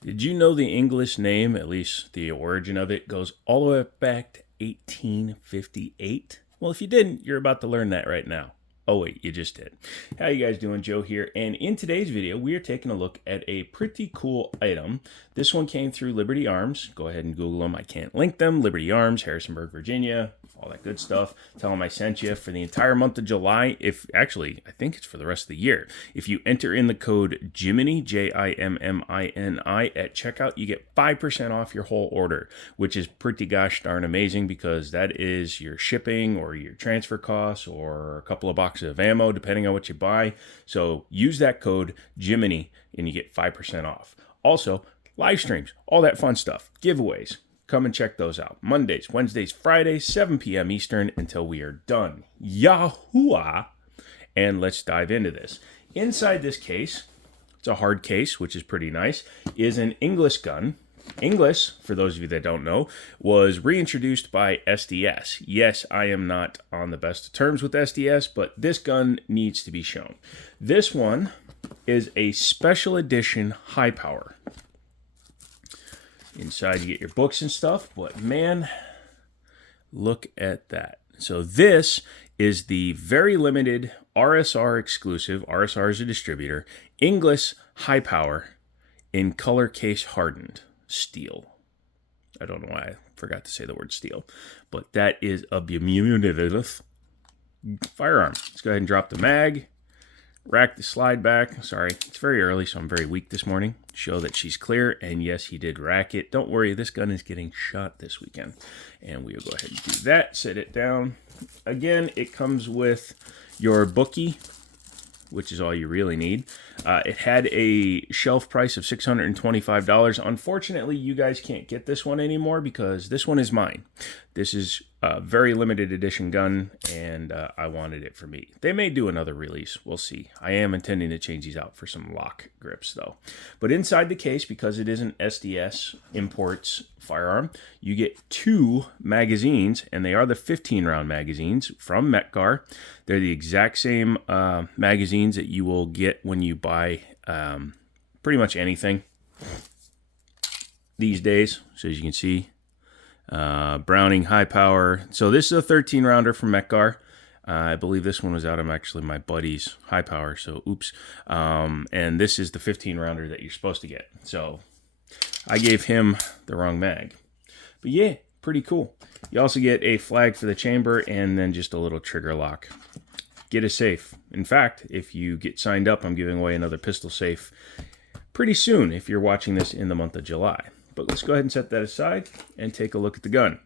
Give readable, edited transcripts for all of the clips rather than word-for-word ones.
Did you know the English name, at least the origin of it, goes all the way back to 1858? Well, if you didn't, you're about to learn that right now. Oh wait, you just did. How you guys doing? Joe here, and in today's video, we are taking a look at a pretty cool item. This one came through Liberty Arms. Go ahead and Google them. I can't link them. Liberty Arms, Harrisonburg, Virginia, all that good stuff. Tell them I sent you for the entire month of July. I think it's for the rest of the year. If you enter in the code Jiminy, Jimmini, at checkout, you get 5% off your whole order, which is pretty gosh darn amazing because that is your shipping or your transfer costs or a couple of boxes of ammo, depending on what you buy. So use that code Jiminy and you get 5% off. Also, live streams, all that fun stuff, giveaways. Come and check those out. Mondays, Wednesdays, Fridays, 7 p.m. Eastern until we are done. Yahoo! And let's dive into this. Inside this case, it's a hard case, which is pretty nice, is an Inglis gun. Inglis, for those of you that don't know, was reintroduced by SDS. Yes, I am not on the best of terms with SDS, but this gun needs to be shown. This one is a special edition Hi Power. Inside you get your books and stuff, but man, look at that. So this is the very limited RSR exclusive, RSR is a distributor, Inglis Hi Power in color case hardened steel. I don't know why I forgot to say the word steel, but that is a beautiful firearm. Let's go ahead and drop the mag, rack the slide back. Sorry, it's very early, so I'm very weak this morning. Show that she's clear, and yes, he did rack it. Don't worry, this gun is getting shot this weekend, and we'll go ahead and do that. Set it down. Again, it comes with your bookie, which is all you really need. It had a shelf price of $625. Unfortunately, you guys can't get this one anymore because this one is mine. This is a very limited edition gun, and I wanted it for me. They may do another release. We'll see. I am intending to change these out for some lock grips, though. But inside the case, because it is an SDS Imports firearm, you get 2 magazines, and they are the 15-round magazines from Metcar. They're the exact same magazines that you will get when you buy pretty much anything these days. So as you can see, Browning Hi Power. So this is a 13-rounder from Metcar. I believe this one was out of actually my buddy's Hi Power, so oops. And this is the 15-rounder that you're supposed to get. So I gave him the wrong mag. But yeah, pretty cool. You also get a flag for the chamber and then just a little trigger lock. Get a safe. In fact, if you get signed up, I'm giving away another pistol safe pretty soon if you're watching this in the month of July. But let's go ahead and set that aside and take a look at the gun.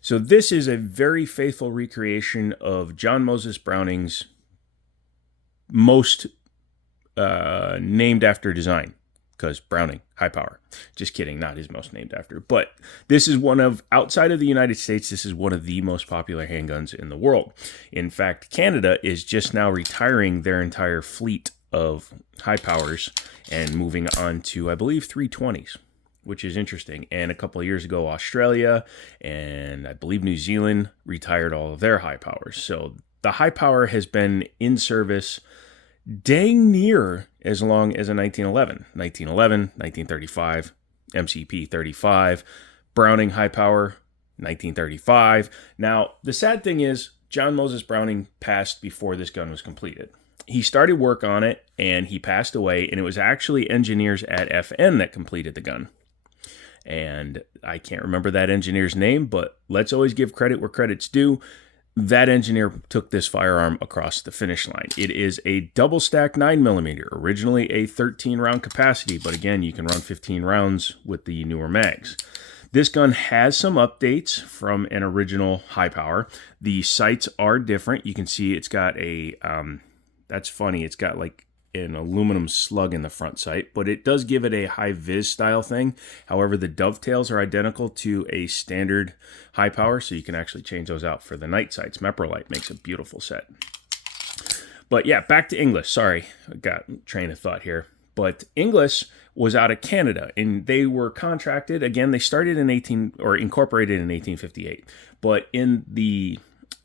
So this is a very faithful recreation of John Moses Browning's most named after design. Because Browning, Hi Power. Just kidding, not his most named after. But this is one of, outside of the United States, this is one of the most popular handguns in the world. In fact, Canada is just now retiring their entire fleet of Hi Powers and moving on to, I believe, 320s, which is interesting. And a couple of years ago, Australia and I believe New Zealand retired all of their Hi Powers. So the Hi Power has been in service dang near as long as a 1911. 1911, 1935, MCP 35, Browning Hi Power, 1935. Now, the sad thing is, John Moses Browning passed before this gun was completed. He started work on it, and he passed away, and it was actually engineers at FN that completed the gun. And I can't remember that engineer's name, but let's always give credit where credit's due. That engineer took this firearm across the finish line. It is a double stack 9mm, originally a 13-round capacity, but again, you can run 15 rounds with the newer mags. This gun has some updates from an original Hi Power. The sights are different. You can see it's got a, that's funny, it's got like an aluminum slug in the front sight, but it does give it a high vis style thing. However, the dovetails are identical to a standard Hi Power, so you can actually change those out for the night sights. Meprolite makes a beautiful set. But yeah, back to Inglis. Sorry, I got train of thought here. But Inglis was out of Canada, and they were contracted. Again, they started in incorporated in 1858. But in the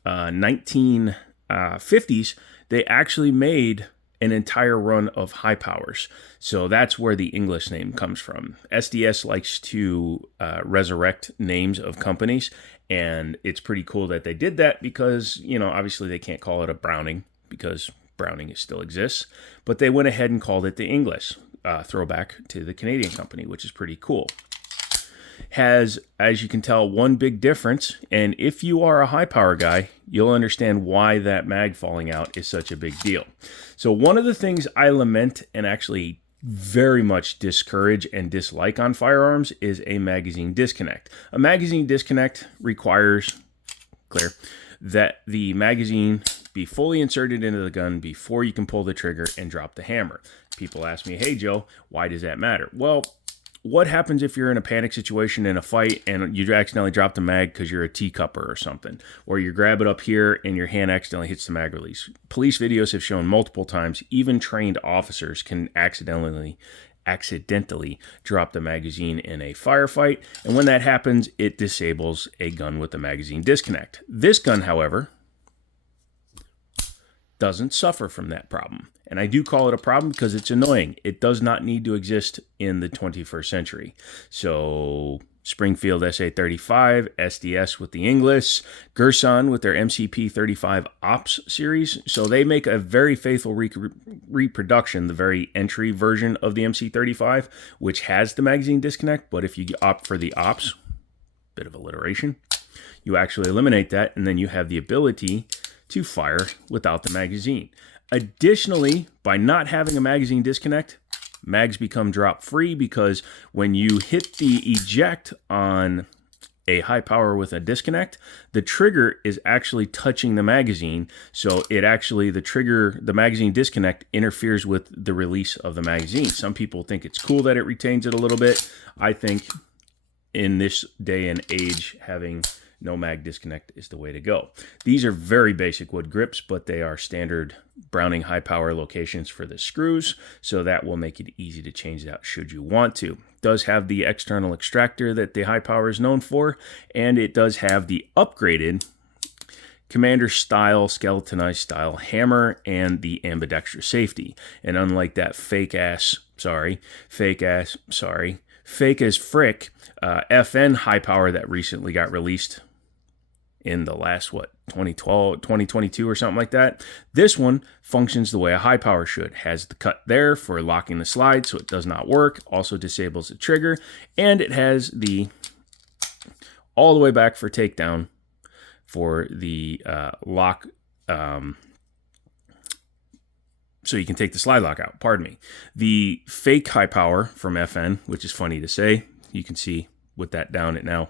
1950s, they actually made an entire run of high powers. So that's where the English name comes from. SDS likes to resurrect names of companies, and it's pretty cool that they did that because, you know, obviously they can't call it a Browning because Browning still exists, but they went ahead and called it the Inglis, throwback to the Canadian company, which is pretty cool. Has, as you can tell, one big difference, and if you are a high power guy, you'll understand why that mag falling out is such a big deal. So one of the things I lament and actually very much discourage and dislike on firearms is a magazine disconnect. A magazine disconnect requires, clear, that the magazine be fully inserted into the gun before you can pull the trigger and drop the hammer. People ask me, hey Joe, why does that matter? Well, what happens if you're in a panic situation in a fight and you accidentally drop the mag because you're a teacupper or something? Or you grab it up here and your hand accidentally hits the mag release. Police videos have shown multiple times even trained officers can accidentally drop the magazine in a firefight. And when that happens, it disables a gun with the magazine disconnect. This gun, however, doesn't suffer from that problem. And I do call it a problem because it's annoying. It does not need to exist in the 21st century. So Springfield SA35, SDS with the Inglis, Gerson with their MCP 35 Ops series. So they make a very faithful reproduction, the very entry version of the MC35, which has the magazine disconnect. But if you opt for the Ops, bit of alliteration, you actually eliminate that, and then you have the ability to fire without the magazine. Additionally, by not having a magazine disconnect, mags become drop free because when you hit the eject on a high power with a disconnect, the trigger is actually touching the magazine. So the magazine disconnect interferes with the release of the magazine. Some people think it's cool that it retains it a little bit. I think in this day and age, having no mag disconnect is the way to go. These are very basic wood grips, but they are standard Browning high power locations for the screws, so that will make it easy to change that should you want to. It does have the external extractor that the high power is known for, and it does have the upgraded commander style, skeletonized style hammer and the ambidextrous safety. And unlike that fake as frick FN high power that recently got released in the last, 2022 or something like that. This one functions the way a high power should. Has the cut there for locking the slide so it does not work. Also disables the trigger. And it has the all the way back for takedown for the lock. So you can take the slide lock out, pardon me. The fake high power from FN, which is funny to say. You can see with that down, it now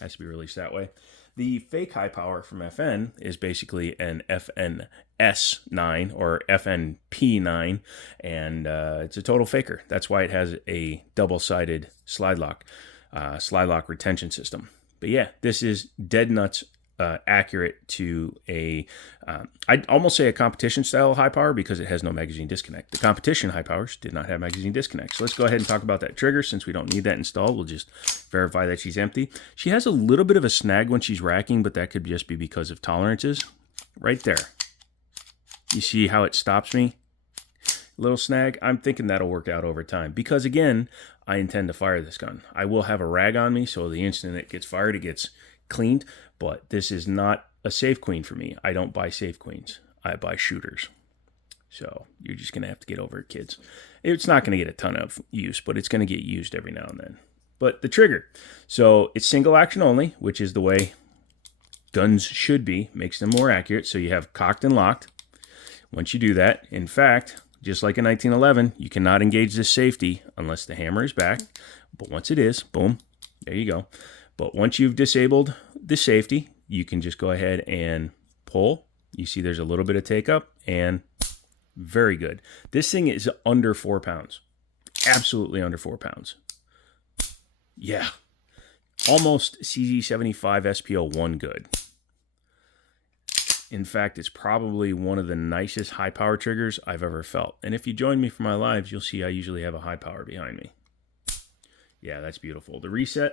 has to be released that way. The fake high power from FN is basically an FNS9 or FNP9, and it's a total faker. That's why it has a double-sided slide lock retention system. But yeah, this is dead nuts accurate to I'd almost say a competition style high power because it has no magazine disconnect. The competition high powers did not have magazine disconnect. So let's go ahead and talk about that trigger. Since we don't need that installed, we'll just verify that she's empty. She has a little bit of a snag when she's racking, but that could just be because of tolerances. Right there. You see how it stops me? Little snag. I'm thinking that'll work out over time because, again, I intend to fire this gun. I will have a rag on me, so the instant it gets fired, it gets cleaned. But this is not a safe queen for me. I don't buy safe queens. I buy shooters. So you're just going to have to get over it, kids. It's not going to get a ton of use, but it's going to get used every now and then. But the trigger. So it's single action only, which is the way guns should be. Makes them more accurate. So you have cocked and locked. Once you do that, in fact, just like in 1911, you cannot engage this safety unless the hammer is back. But once it is, boom, there you go. But once you've disabled the safety, you can just go ahead and pull. You see there's a little bit of take up, and very good. This thing is under 4 pounds. Absolutely under 4 pounds. Yeah. Almost CZ75 SPO1 good. In fact, it's probably one of the nicest high power triggers I've ever felt. And if you join me for my lives, you'll see I usually have a high power behind me. Yeah, that's beautiful. The reset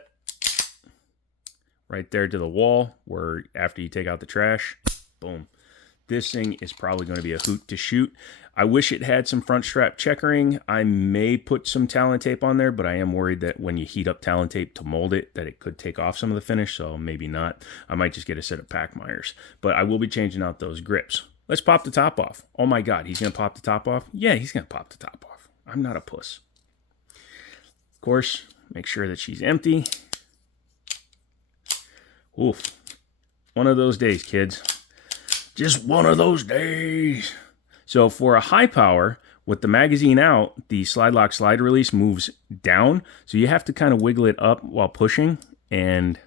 right there to the wall, where after you take out the trash, boom. This thing is probably going to be a hoot to shoot. I wish it had some front strap checkering. I may put some Talon tape on there, but I am worried that when you heat up Talon tape to mold it, that it could take off some of the finish, so maybe not. I might just get a set of Packmeyers, but I will be changing out those grips. Let's pop the top off. Oh my God, he's going to pop the top off? Yeah, he's going to pop the top off. I'm not a puss. Of course, make sure that she's empty. Oof. One of those days, kids. Just one of those days. So for a high power, with the magazine out, the slide lock slide release moves down. So you have to kind of wiggle it up while pushing and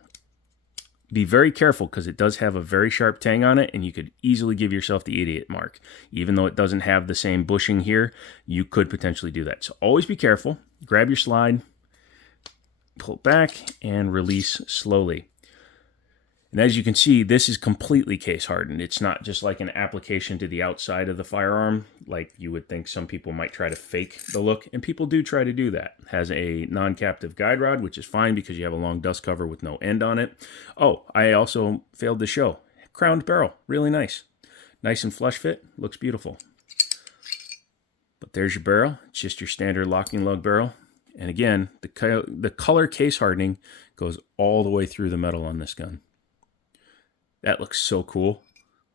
be very careful because it does have a very sharp tang on it and you could easily give yourself the idiot mark. Even though it doesn't have the same bushing here, you could potentially do that. So always be careful. Grab your slide, pull it back, and release slowly. And as you can see, this is completely case hardened. It's not just like an application to the outside of the firearm, like you would think some people might try to fake the look, and people do try to do that. It has a non-captive guide rod, which is fine because you have a long dust cover with no end on it. Oh, I also failed to show. Crowned barrel, really nice. Nice and flush fit, looks beautiful. But there's your barrel. It's just your standard locking lug barrel. And again, the color case hardening goes all the way through the metal on this gun. That looks so cool.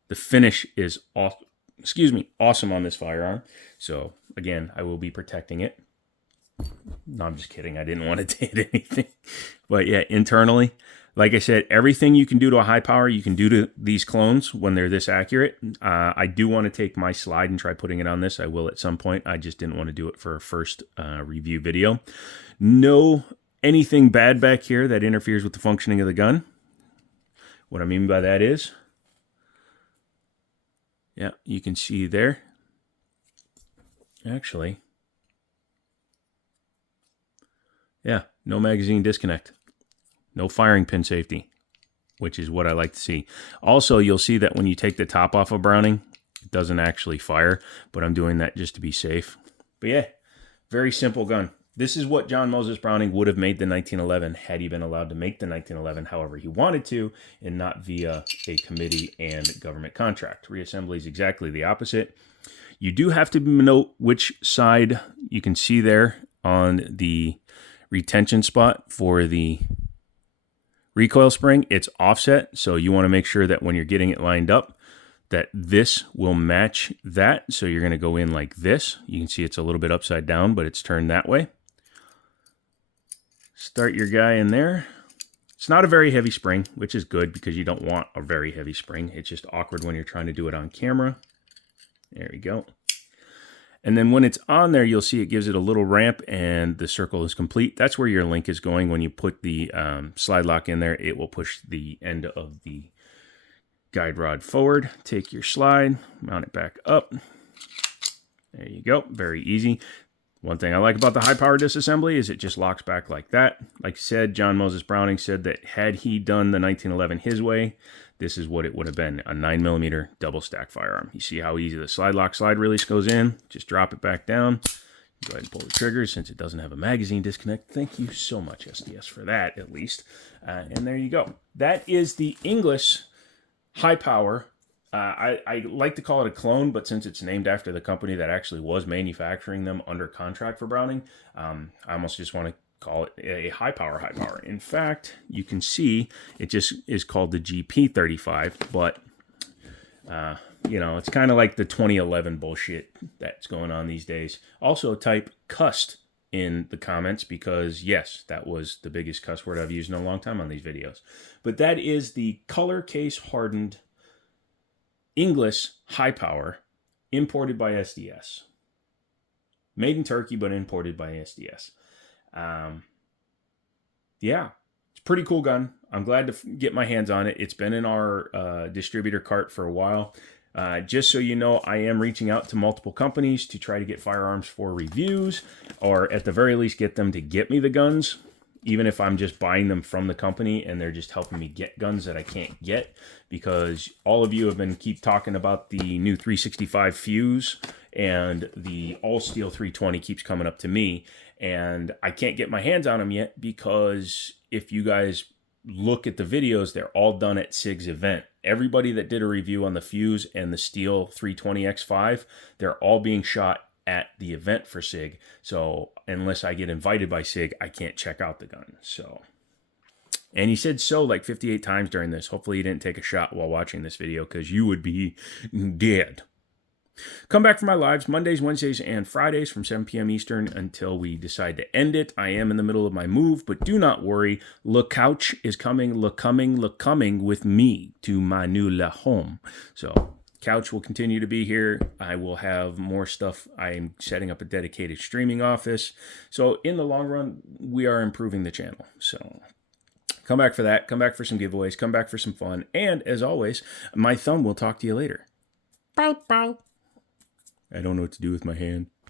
The finish is awesome on this firearm. So again, I will be protecting it. No, I'm just kidding. I didn't want to hit anything. But yeah, internally, like I said, everything you can do to a high power, you can do to these clones when they're this accurate. I do want to take my slide and try putting it on this. I will at some point. I just didn't want to do it for a first review video. No anything bad back here that interferes with the functioning of the gun. What I mean by that is, yeah, you can see there. Actually, yeah, no magazine disconnect. No firing pin safety, which is what I like to see. Also, you'll see that when you take the top off of Browning, it doesn't actually fire, but I'm doing that just to be safe. But yeah, very simple gun. This is what John Moses Browning would have made the 1911 had he been allowed to make the 1911 however he wanted to and not via a committee and government contract. Reassembly is exactly the opposite. You do have to note which side you can see there on the retention spot for the recoil spring. It's offset, so you want to make sure that when you're getting it lined up that this will match that. So you're going to go in like this. You can see it's a little bit upside down, but it's turned that way. Start your guy in there. It's not a very heavy spring, which is good because you don't want a very heavy spring. It's just awkward when you're trying to do it on camera. There we go. And then when it's on there, you'll see it gives it a little ramp and the circle is complete. That's where your link is going. When you put the slide lock in there, it will push the end of the guide rod forward. Take your slide, mount it back up. There you go. Very easy. One thing I like about the high power disassembly is it just locks back like that. Like I said, John Moses Browning said that had he done the 1911 his way, this is what it would have been, a 9mm double stack firearm. You see how easy the slide lock slide release goes in. Just drop it back down. Go ahead and pull the trigger since it doesn't have a magazine disconnect. Thank you so much, SDS, for that at least. And there you go. That is the Inglis Hi Power. I like to call it a clone, but since it's named after the company that actually was manufacturing them under contract for Browning, I almost just want to call it a high power. In fact, you can see it just is called the GP35, but you know, it's kind of like the 2011 bullshit that's going on these days. Also type cussed in the comments because yes, that was the biggest cuss word I've used in a long time on these videos. But that is the color case hardened Inglis Hi Power, imported by SDS. Made in Turkey, but imported by SDS. Yeah, it's a pretty cool gun. I'm glad to get my hands on it. It's been in our distributor cart for a while. Just so you know, I am reaching out to multiple companies to try to get firearms for reviews, or at the very least get them to get me the guns, even if I'm just buying them from the company and they're just helping me get guns that I can't get, because all of you have been keep talking about the new 365 Fuse and the all steel 320 keeps coming up to me, and I can't get my hands on them yet because if you guys look at the videos, they're all done at SIG's event. everybody that did a review on the Fuse and the Steel 320X5, they're all being shot at the event for SIG. So unless I get invited by SIG, I can't check out the gun. So, and he said so like 58 times during this. Hopefully he didn't take a shot while watching this video, because you would be dead. Come back for my lives Mondays, Wednesdays, and Fridays from 7 p.m. Eastern until we decide to end it. I am in the middle of my move, but do not worry. Le Couch is coming, coming with me to my new La Home. So Couch will continue to be here. I will have more stuff. I am setting up a dedicated streaming office. So in the long run, we are improving the channel. So come back for that. Come back for some giveaways. Come back for some fun. And as always, my thumb will talk to you later. Bow, bow. I don't know what to do with my hand.